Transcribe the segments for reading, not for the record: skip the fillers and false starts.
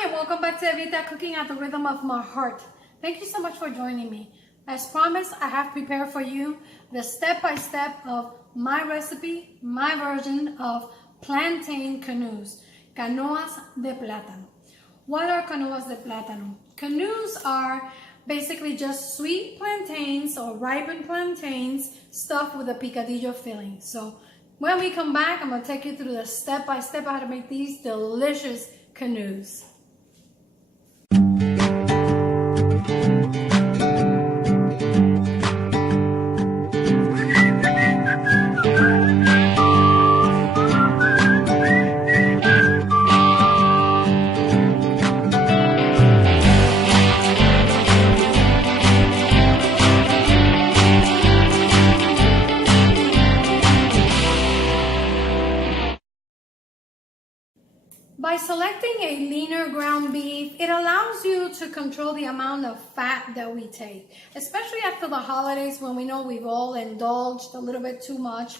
Hi, and welcome back to Evita, cooking at the rhythm of my heart. Thank you so much for joining me. As promised, I have prepared for you the step-by-step of my recipe, my version of plantain canoes, Canoas de Platano. What are Canoas de Platano? Canoes are basically just sweet plantains or ripened plantains stuffed with a picadillo filling. So when we come back, I'm going to take you through the step-by-step how to make these delicious canoes. By selecting a leaner ground beef, it allows you to control the amount of fat that we take, especially after the holidays when we know we've all indulged a little bit too much.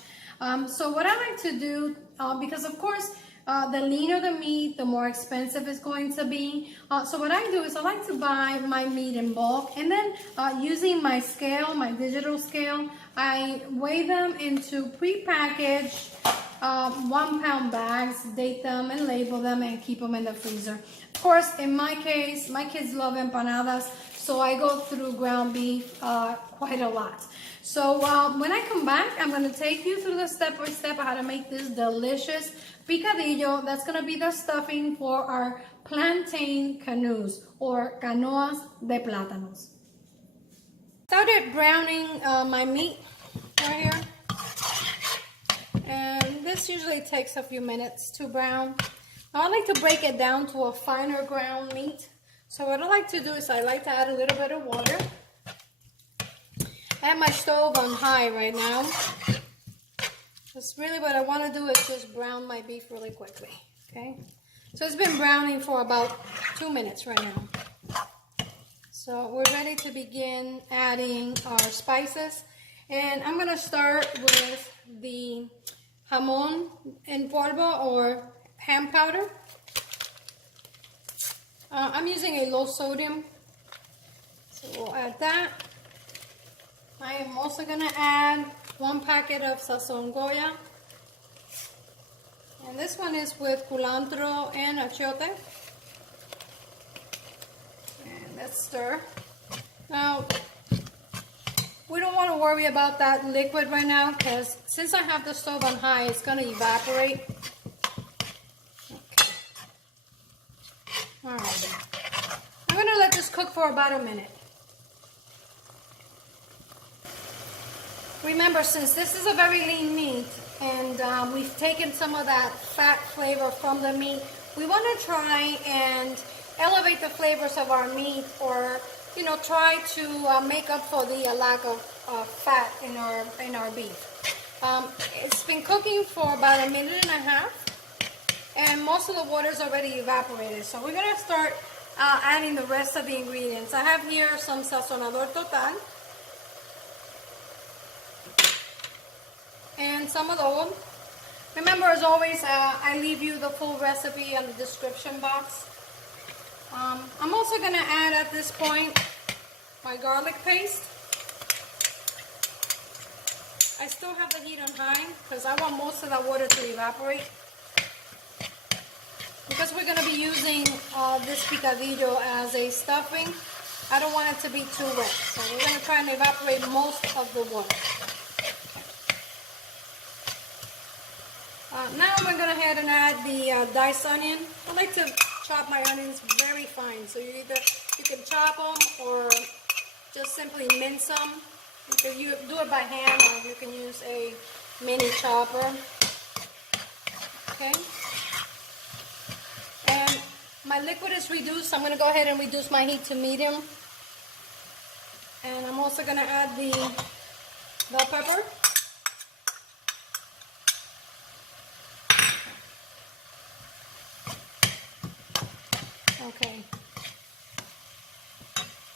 So what I like to do, because of course, the leaner the meat, the more expensive it's going to be. So what I do is I like to buy my meat in bulk, and then using my scale, my digital scale, I weigh them into pre-packaged 1 pound bags, date them and label them and keep them in the freezer. Of course, in my case, my kids love empanadas, so I go through ground beef quite a lot. So when I come back, I'm going to take you through the step-by-step of how to make this delicious picadillo. That's going to be the stuffing for our plantain canoes or Canoas de Plátanos. Started browning my meat right here. And this usually takes a few minutes to brown. Now I like to break it down to a finer ground meat. So what I like to do is I like to add a little bit of water. I have my stove on high right now. Just really what I want to do is just brown my beef really quickly. Okay. So it's been browning for about 2 minutes right now. So we're ready to begin adding our spices. And I'm going to start with the jamón en polvo or ham powder. I'm using a low sodium, so we'll add that. I am also going to add 1 packet of sazon Goya, and this one is with culantro and achiote. And let's stir. Now, we don't want to worry about that liquid right now because since I have the stove on high, it's going to evaporate. Okay. All right. I'm going to let this cook for about a minute. Remember, since this is a very lean meat and we've taken some of that fat flavor from the meat, we want to try and elevate the flavors of our meat, or try to make up for the lack of fat in our beef. It's been cooking for about 1.5 minutes, and most of the water is already evaporated. So we're going to start adding the rest of the ingredients. I have here some sazonador total and some adobo. Remember, as always, I leave you the full recipe in the description box. I'm also going to add at this point my garlic paste. I still have the heat on high because I want most of that water to evaporate. Because we're going to be using this picadillo as a stuffing, I don't want it to be too wet. So we're going to try and evaporate most of the water. Now I'm going to go ahead and add the diced onion. I like to chop my onions very fine, so you can chop them or just simply mince them. You do it by hand, or you can use a mini chopper. Okay. And my liquid is reduced, so I'm going to go ahead and reduce my heat to medium. And I'm also going to add the bell pepper. Okay.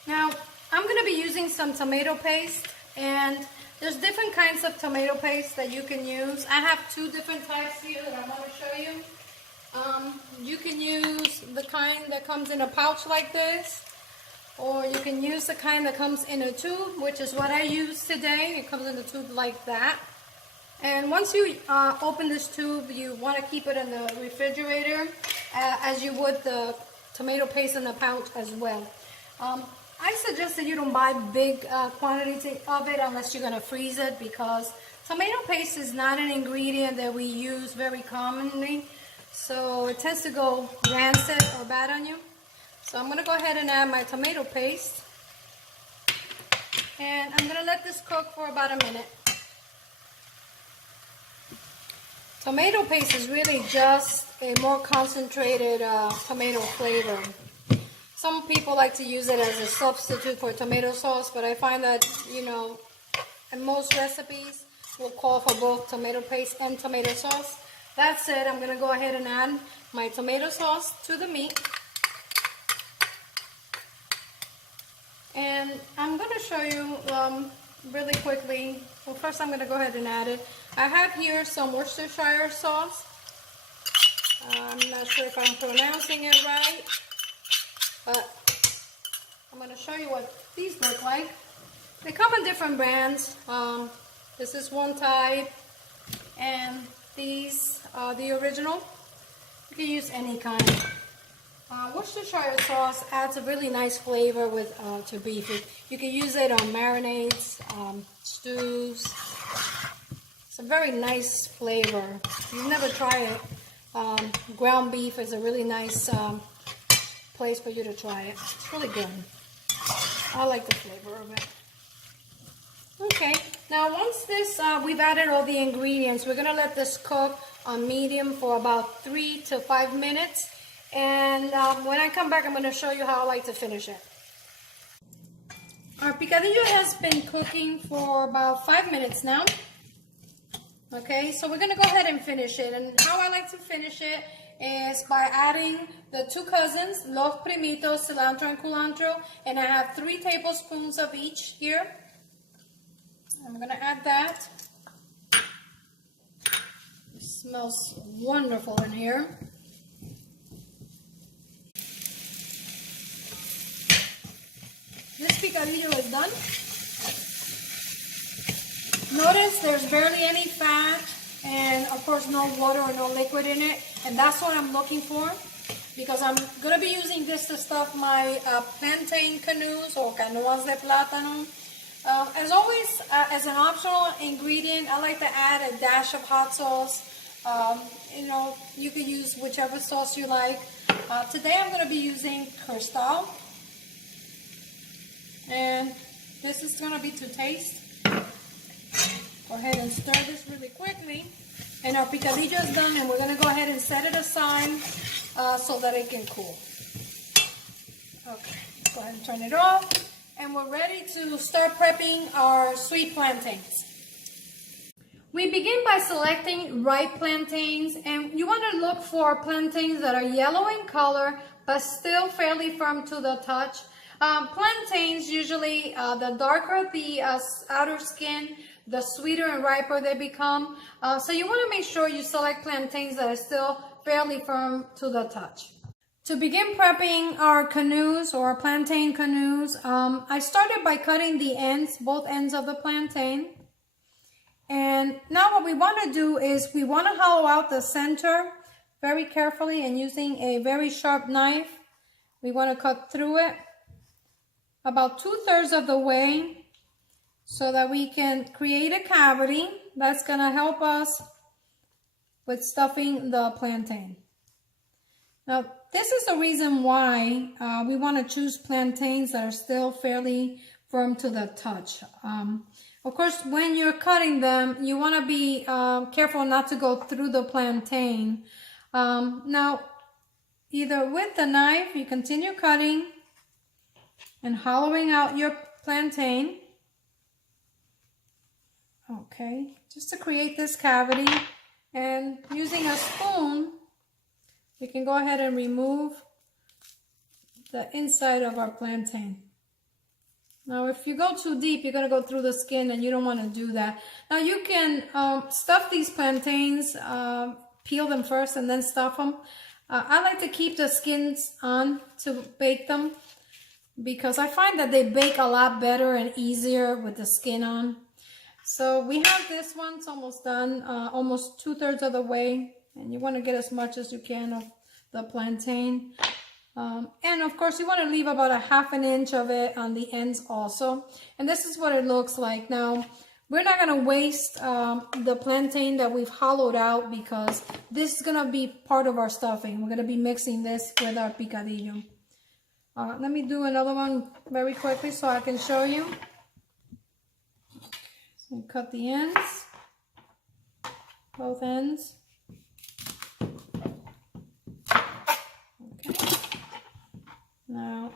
Now, I'm going to be using some tomato paste, and there's different kinds of tomato paste that you can use. I have 2 different types here that I want to show you. You can use the kind that comes in a pouch like this, or you can use the kind that comes in a tube, which is what I use today. It comes in a tube like that. And once you open this tube, you want to keep it in the refrigerator as you would the tomato paste in the pouch as well. I suggest that you don't buy big quantities of it unless you're going to freeze it, because tomato paste is not an ingredient that we use very commonly, so it tends to go rancid or bad on you. So I'm going to go ahead and add my tomato paste, and I'm going to let this cook for about a minute. Tomato paste is really just a more concentrated tomato flavor. Some people like to use it as a substitute for tomato sauce, but I find that, you know, in most recipes will call for both tomato paste and tomato sauce. That's it. I'm going to go ahead and add my tomato sauce to the meat. And I'm going to show you really quickly. Well, first I'm going to go ahead and add it. I have here some Worcestershire sauce. I'm not sure if I'm pronouncing it right, but I'm going to show you what these look like. They come in different brands. This is one type, and these are the original. You can use any kind. Worcestershire sauce adds a really nice flavor with to beef. You can use it on marinades, stews. It's a very nice flavor. If you've never tried it, ground beef is a really nice place for you to try it. It's really good. I like the flavor of it. Okay, now once this, we've added all the ingredients, we're gonna let this cook on medium for about 3 to 5 minutes. And when I come back, I'm gonna show you how I like to finish it. Our picadillo has been cooking for about 5 minutes now. Okay, so we're gonna go ahead and finish it. And how I like to finish it is by adding the 2 cousins, los primitos, cilantro and culantro, and I have 3 tablespoons of each here. I'm gonna add that. It smells wonderful in here. This picadillo is done. Notice there's barely any fat, and of course no water or no liquid in it, and that's what I'm looking for, because I'm going to be using this to stuff my plantain canoes or Canoes de Platano. As always, as an optional ingredient, I like to add a dash of hot sauce. You know, you can use whichever sauce you like. Today I'm going to be using Cristal, and this is going to be to taste. Go ahead and stir this really quickly, and our picadillo is done, and we're going to go ahead and set it aside so that it can cool. Okay, go ahead and turn it off, and we're ready to start prepping our sweet plantains. We begin by selecting ripe plantains, and you want to look for plantains that are yellow in color but still fairly firm to the touch. Plantains, usually the darker the outer skin, the sweeter and riper they become. So you want to make sure you select plantains that are still fairly firm to the touch. To begin prepping our canoes or plantain canoes, I started by cutting the ends, both ends of the plantain. And now what we want to do is we want to hollow out the center very carefully, and using a very sharp knife, we want to cut through it about 2/3 of the way so that we can create a cavity that's going to help us with stuffing the plantain. Now, this is the reason why we want to choose plantains that are still fairly firm to the touch. Of course, when you're cutting them, you want to be careful not to go through the plantain. Now, either with the knife, you continue cutting and hollowing out your plantain. Okay, just to create this cavity, and using a spoon, we can go ahead and remove the inside of our plantain. Now, if you go too deep, you're going to go through the skin, and you don't want to do that. Now, you can stuff these plantains, peel them first and then stuff them. I like to keep the skins on to bake them because I find that they bake a lot better and easier with the skin on. So we have this one, it's almost done, almost 2/3 of the way, and you want to get as much as you can of the plantain. And of course you want to leave about a 1/2 inch of it on the ends also. And this is what it looks like. Now, we're not going to waste the plantain that we've hollowed out because this is going to be part of our stuffing. We're going to be mixing this with our picadillo. Let me do another one very quickly so I can show you. So cut the ends, both ends. Okay. Now,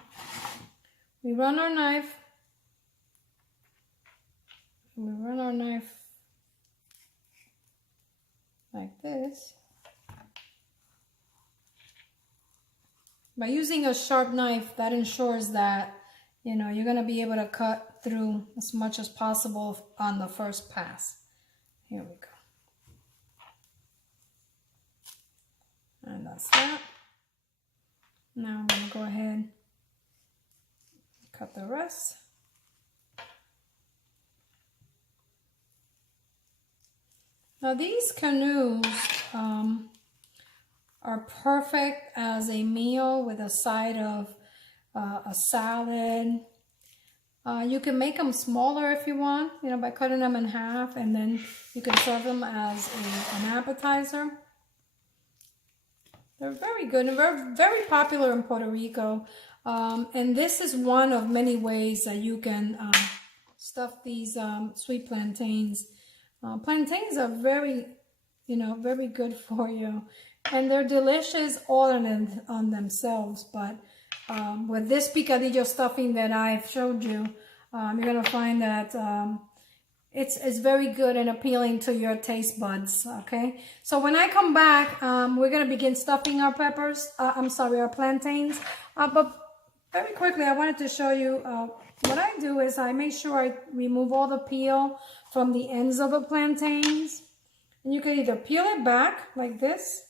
we run our knife. We run our knife like this. By using a sharp knife, that ensures that, you know, you're going to be able to cut through as much as possible on the first pass. Here we go. And that's that. Now I'm going to go ahead and cut the rest. Now these canoes are perfect as a meal with a side of a salad. You can make them smaller if you want, you know, by cutting them in half, and then you can serve them as an appetizer. They're very good and very popular in Puerto Rico. And this is one of many ways that you can stuff these sweet plantains. Plantains are very, you know, very good for you, and they're delicious all on themselves. But with this picadillo stuffing that I've showed you, you're gonna find that it's very good and appealing to your taste buds. Okay, so when I come back, we're gonna begin stuffing our peppers. Our plantains. But very quickly, I wanted to show you what I do is I make sure I remove all the peel from the ends of the plantains. And you can either peel it back like this,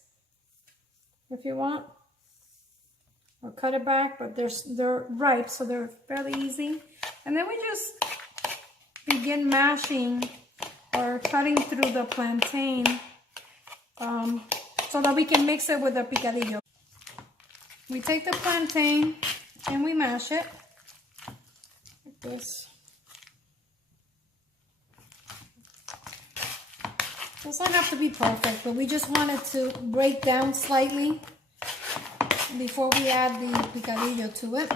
if you want, or cut it back, but they're ripe, so they're fairly easy. And then we just begin mashing or cutting through the plantain so that we can mix it with the picadillo. We take the plantain and we mash it like this. It doesn't have to be perfect, but we just want it to break down slightly before we add the picadillo to it.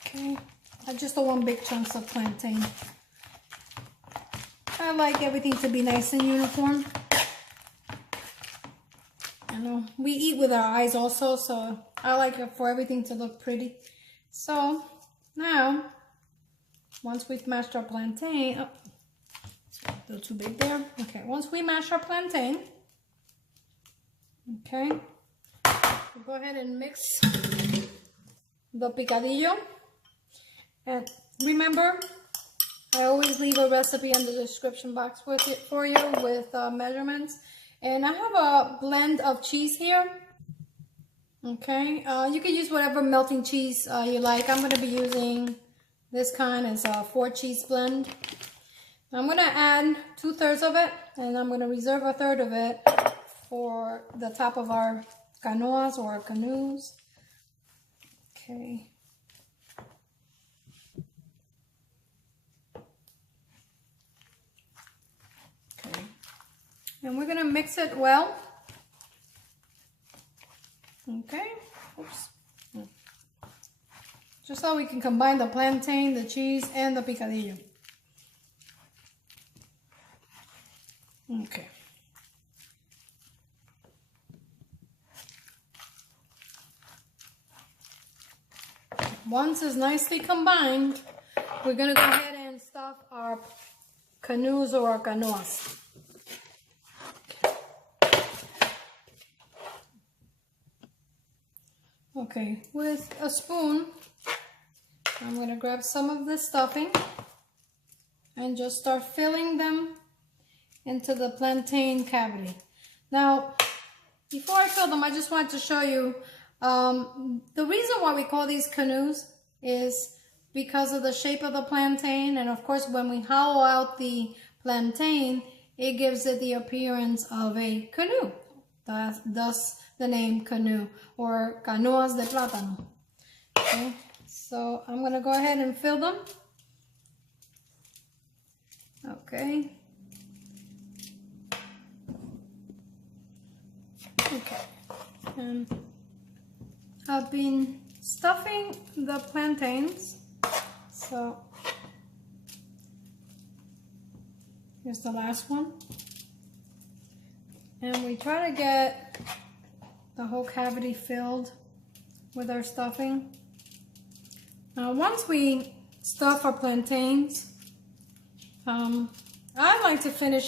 Okay, I just don't want big chunks of plantain. I like everything to be nice and uniform. I know we eat with our eyes also, so I like it for everything to look pretty. So now, once we've mashed our plantain, still too big there. Okay, once we mash our plantain, okay, we'll go ahead and mix the picadillo. And remember, I always leave a recipe in the description box with it for you with measurements. And I have a blend of cheese here. Okay, you can use whatever melting cheese you like. I'm going to be using this kind. It's a 4-cheese blend. I'm going to add 2/3 of it, and I'm going to reserve 1/3 of it for the top of our canoas or canoes. Okay. Okay. And we're going to mix it well. Okay. Oops. Just so we can combine the plantain, the cheese, and the picadillo. Okay. Once it's nicely combined, we're going to go ahead and stuff our canoes or our canoas. Okay, with a spoon, I'm going to grab some of this stuffing and just start filling them into the plantain cavity. Now, Before I fill them, I just wanted to show you the reason why we call these canoes is because of the shape of the plantain, and of course when we hollow out the plantain, it gives it the appearance of a canoe. Thus the name canoe, or Canoas de Platano. Okay, so I'm gonna go ahead and fill them. Okay. Okay. And I've been stuffing the plantains. So here's the last one. And we try to get the whole cavity filled with our stuffing. Now once we stuff our plantains, I like to finish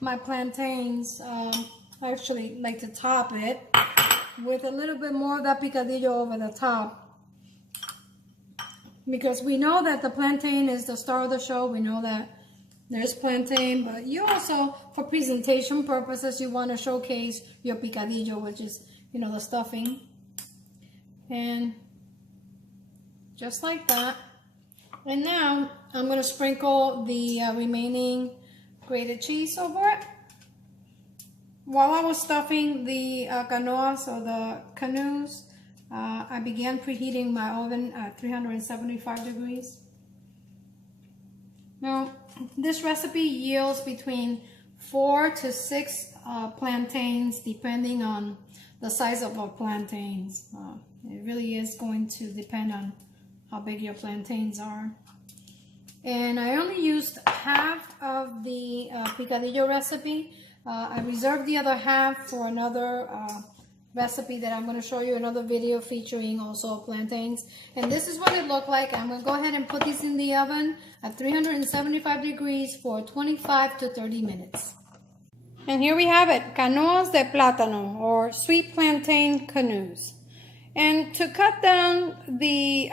my plantains, I actually like to top it with a little bit more of that picadillo over the top. Because we know that the plantain is the star of the show. We know that there's plantain, but you also, for presentation purposes, you want to showcase your picadillo, which is, you know, the stuffing. And just like that. And now I'm going to sprinkle the remaining grated cheese over it. While I was stuffing the canoas, or the canoes, I began preheating my oven at 375 degrees. Now, this recipe yields between 4 to 6 plantains, depending on the size of our plantains. It really is going to depend on how big your plantains are. And I only used half of the picadillo recipe. I reserved the other half for another recipe that I'm going to show you, another video featuring also plantains. And this is what it looked like. I'm going to go ahead and put these in the oven at 375 degrees for 25 to 30 minutes. And here we have it, Canoes de Platano, or sweet plantain canoes. And to cut down the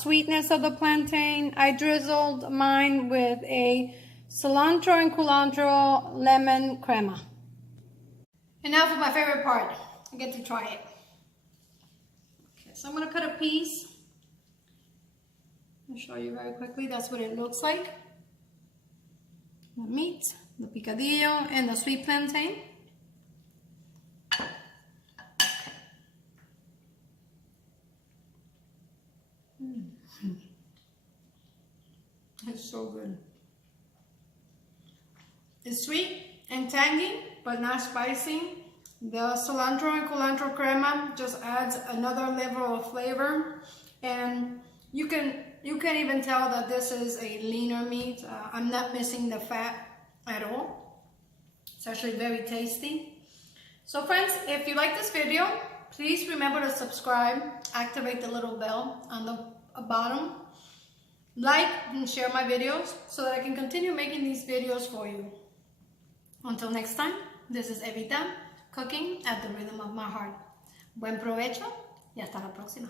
sweetness of the plantain, I drizzled mine with a cilantro and culantro lemon crema. And now for my favorite part. I get to try it. Okay, so I'm going to cut a piece. I'll show you very quickly. That's what it looks like. The meat, the picadillo, and the sweet plantain. It's so good. It's sweet and tangy, but not spicy. The cilantro and culantro crema just adds another level of flavor, and you can even tell that this is a leaner meat. I'm not missing the fat at all. It's actually very tasty. So friends, if you like this video, please remember to subscribe, activate the little bell on the bottom, like and share my videos so that I can continue making these videos for you. Until next time, this is Evita, cooking at the rhythm of my heart. Buen provecho y hasta la próxima.